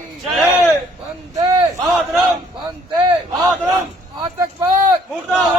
की जय वंदे मातरम वंदे मातरम आतंकवाद मुर्दाबाद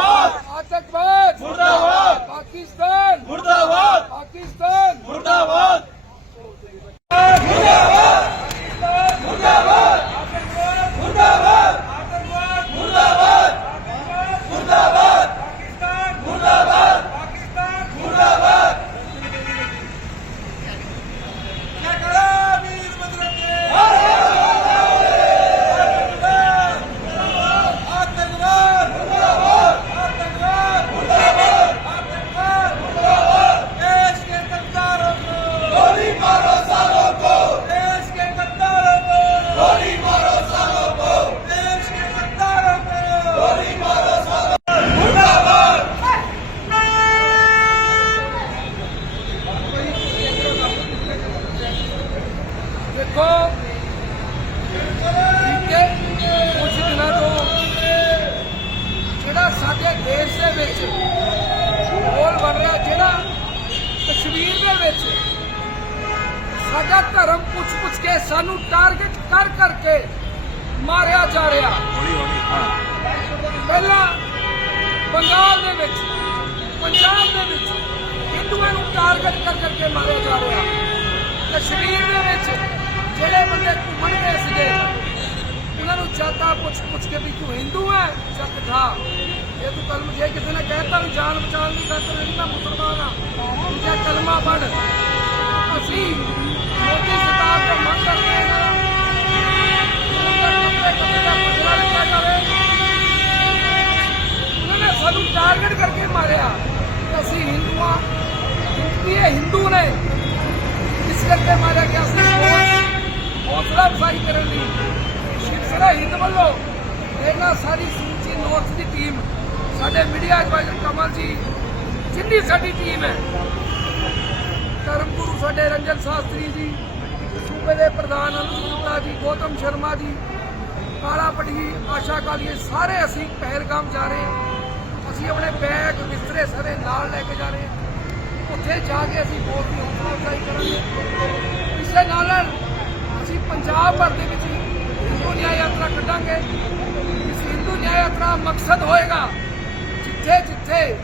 ਦੇਖੋ। ਬੀਤੇ ਕੁਝ ਦਿਨਾਂ ਤੋਂ ਜਿਹੜਾ ਸਾਡੇ ਦੇਸ਼ ਦੇ ਵਿੱਚ ਮਾਹੌਲ ਬਣ ਰਿਹਾ ਜਿਹੜਾ ਕਸ਼ਮੀਰ ਦੇ ਵਿੱਚ ਸਾਡਾ ਧਰਮ ਪੁੱਛ ਪੁੱਛ ਕੇ ਸਾਨੂੰ ਟਾਰਗੇਟ ਕਰ ਕਰਕੇ ਮਾਰਿਆ ਜਾ ਰਿਹਾ। ਪਹਿਲਾਂ ਬੰਗਾਲ ਦੇ ਵਿੱਚ ਪੰਜਾਬ ਦੇ ਵਿੱਚ ਹਿੰਦੂਆਂ ਨੂੰ ਟਾਰਗੇਟ ਕਰ ਕਰਕੇ ਮਾਰਿਆ ਜਾ ਰਿਹਾ। ਕਸ਼ਮੀਰ ਦੇ ਵਿੱਚ ਜਿਹੜੇ ਬੰਦੇ ਘੁੰਮਣ ਗਏ ਸੀਗੇ। ਉਹਨਾਂ ਨੂੰ ਚਾਤਾ ਪੁੱਛ ਪੁੱਛ ਕੇ ਵੀ ਤੂੰ ਹਿੰਦੂ ਹੈ? ਚੱਕ ਠਾ ਇਹ ਤੂੰ ਕਲਮ ਜੇ ਕਿਸੇ ਨੇ ਕਹਿਤਾ ਵੀ ਜਾਨ ਬਚਾਉਣ ਦੀ ਖਾਤਰ ਨਹੀਂ ਤਾਂ ਮੁਸਲਮਾਨ ਆ, ਤੂੰ ਜੇ ਕਲਮਾ ਪੜ ਅਸੀਂ ਮੋਦੀ ਸਰਕਾਰ ਤੋਂ ਮੰਗ ਕਰਦੇ ਹਾਂ ਉਹਨਾਂ ਜਾਵੇ। ਉਹਨਾਂ ਨੇ ਸਾਨੂੰ ਟਾਰਗੇਟ ਕਰਕੇ ਮਾਰਿਆ ਕਿ ਅਸੀਂ ਹਿੰਦੂਆਂ ਹਿੰਦੂ ਇਹ ਹਿੰਦੂ ਨੇ, ਇਸ ਕਰਕੇ ਮਾਰਿਆ ਗਿਆ ਸੀ ਹੌਸਲਾ ਕਰਨ ਲਈ ਸ਼ਿਵ ਸੇਨਾ ਹਿੰਦ ਵੱਲੋਂ ਇਹਨਾਂ ਸਾਰੀ ਸਮੁੱਚੀ ਨੋਰਥ ਦੀ ਟੀਮ, ਸਾਡੇ ਮੀਡੀਆ ਐਡਵਾਈਜ਼ਰ ਕਮਲ ਜੀ, ਜਿੰਨੀ ਸਾਡੀ ਟੀਮ ਹੈ ਧਰਮ ਗੁਰੂ ਸਾਡੇ ਰੰਜਨ ਸ਼ਾਸਤਰੀ ਜੀ, ਸੂਬੇ ਦੇ ਪ੍ਰਧਾਨ ਅਨੁਜ ਗੁਪਤਾ ਜੀ, ਗੌਤਮ ਸ਼ਰਮਾ ਜੀ, ਕਾਲਾ ਪਟਗੀ ਆਸ਼ਾ ਕਾਲੀ ਸਾਰੇ ਅਸੀਂ ਪਹਿਲਗਾਮ ਜਾ ਰਹੇ ਹਾਂ। ਅਸੀਂ ਆਪਣੇ ਬੈਗ ਬਿਸਤਰੇ ਸਾਰੇ ਨਾਲ ਲੈ ਕੇ ਜਾ ਰਹੇ ਹਾਂ। ਉੱਥੇ ਜਾ ਕੇ ਅਸੀਂ ਬਹੁਤ ਹੀ ਹੌਸਲਾ ਅਫਜ਼ਾਈ ਕਰਾਂਗੇ। ਇਸੇ ਨਾਲ ਨਾਲ ਪੰਜਾਬ ਭਰ ਦੇ ਵਿੱਚ ਹਿੰਦੂ ਨਿਆਂ ਯਾਤਰਾ ਕੱਢਾਂਗੇ। ਇਸ ਹਿੰਦੂ ਨਿਆਂ ਯਾਤਰਾ ਦਾ ਮਕਸਦ ਹੋਏਗਾ ਜਿੱਥੇ ਜਿੱਥੇ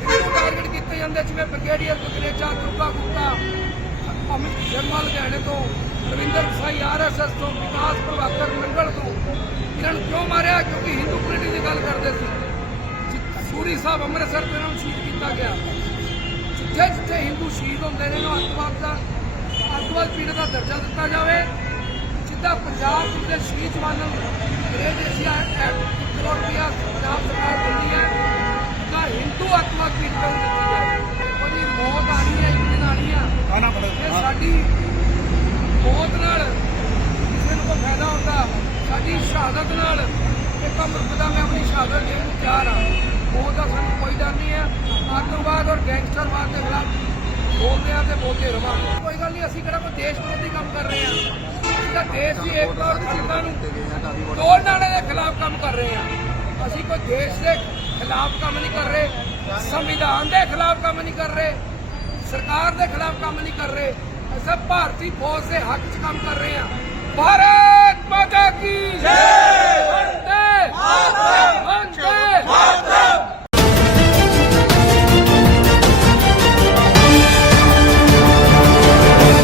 ਹਿੰਦੂ ਟਾਰਗੇਟ ਕੀਤੇ ਜਾਂਦੇ, ਜਿਵੇਂ ਬ੍ਰਿਗੇਡੀਅਰ ਕੁਕਰੇਚਾ ਦੁਰਗਾ ਗੁਪਤਾ, ਅਮਿਤ ਸ਼ਰਮਾ ਲੁਧਿਆਣੇ ਤੋਂ, ਰਵਿੰਦਰ ਸਾਈ ਆਰਐਸਐਸ ਤੋਂ, ਵਿਕਾਸ ਪ੍ਰਭਾਕਰ ਮੰਗਲ ਤੋਂ, ਇਹਨਾਂ ਨੂੰ ਕਿਉਂ ਮਾਰਿਆ? ਕਿਉਂਕਿ ਹਿੰਦੂ ਪੋਲਿਟਿਕਸ ਦੀ ਗੱਲ ਕਰਦੇ ਸੀ। ਜਿ- ਸੂਰੀ ਸਾਹਿਬ ਅੰਮ੍ਰਿਤਸਰ ਤੋਂ ਇਹਨਾਂ ਨੂੰ ਸ਼ਹੀਦ ਕੀਤਾ ਗਿਆ। ਜਿੱਥੇ ਜਿੱਥੇ ਹਿੰਦੂ ਸ਼ਹੀਦ ਹੁੰਦੇ ਨੇ ਉਹਨਾਂ ਅੱਤਵਾਦ ਦਾ ਅੱਤਵਾਦ ਪੀੜਤ ਦਾ ਦਰਜਾ ਦਿੱਤਾ ਜਾਵੇ। ਜਿੱਦਾਂ ਪੰਜਾਬ ਦੇ ਸ਼ਹੀਦ ਜਵਾਨਾਂ ਨੂੰ ਗ੍ਰੇਡ ਏਸ਼ੀਆ ਐਕਟ ਕਰੋੜ ਰੁਪਇਆ ਪੰਜਾਬ ਸਰਕਾਰ ਦਿੰਦੀ ਹੈ ਤਾਂ ਹਿੰਦੂ ਅੱਤਵਾਦ ਪੀੜਤਾਂ ਨੂੰ ਦਿੱਤੀ ਜਾਵੇ ਉਹਦੀ ਮੌਤ ਆਣੀ ਹੈ ਇੱਕ ਦਿਨ ਆਣੀ ਆ ਇਹ ਸਾਡੀ ਮੌਤ ਨਾਲ ਕਿਸੇ ਨੂੰ ਕੋਈ ਫਾਇਦਾ ਹੁੰਦਾ ਸਾਡੀ ਸ਼ਹਾਦਤ ਨਾਲ ਇੱਕ ਅਮਰ ਦਾ ਮੈਂ ਆਪਣੀ ਸ਼ਹਾਦਤ ਦੇਣ ਨੂੰ ਤਿਆਰ ਹਾਂ। ਮੌਤ ਦਾ ਸਾਨੂੰ ਕੋਈ ਡਰ ਨਹੀਂ ਹੈ। ਆਤੰਕਵਾਦ ਔਰ ਗੈਂਗਸਟਰਵਾਦ ਦੇ ਖਿਲਾਫ ਬੋਲਦੇ ਆ ਤੇ ਬੋਲਦੇ ਰਵਾਂਗੇ ਕੋਈ ਗੱਲ ਨਹੀਂ ਅਸੀਂ ਕਿਹੜਾ ਕੋਈ ਦੇਸ਼ ਵਿਰੋਧੀ ਕੰਮ ਕਰ ਰਹੇ ਹਾਂ। ਅਸੀਂ ਦੇਸ਼ ਦੀ ਏਕਤਾ ਔਰ ਅਖੰਡਤਾ ਨੂੰ ਤੋੜਨ ਵਾਲੇ ਦੇ ਖਿਲਾਫ ਕੰਮ ਕਰ ਰਹੇ ਹਾਂ ਅਸੀਂ ਕੋਈ ਦੇਸ਼ ਦੇ ਖਿਲਾਫ ਕੰਮ ਨਹੀਂ ਕਰ ਰਹੇ, ਸੰਵਿਧਾਨ ਦੇ ਖਿਲਾਫ ਕੰਮ ਨਹੀਂ ਕਰ ਰਹੇ, ਸਰਕਾਰ ਦੇ ਖਿਲਾਫ ਕੰਮ ਨਹੀਂ ਕਰ ਰਹੇ, ਅਸੀਂ ਭਾਰਤੀ ਫੌਜ ਦੇ ਹੱਕ 'ਚ ਕੰਮ ਕਰ ਰਹੇ ਹਾਂ ਭਾਰਤ ਮਾਤਾ ਕੀ ਜੈ!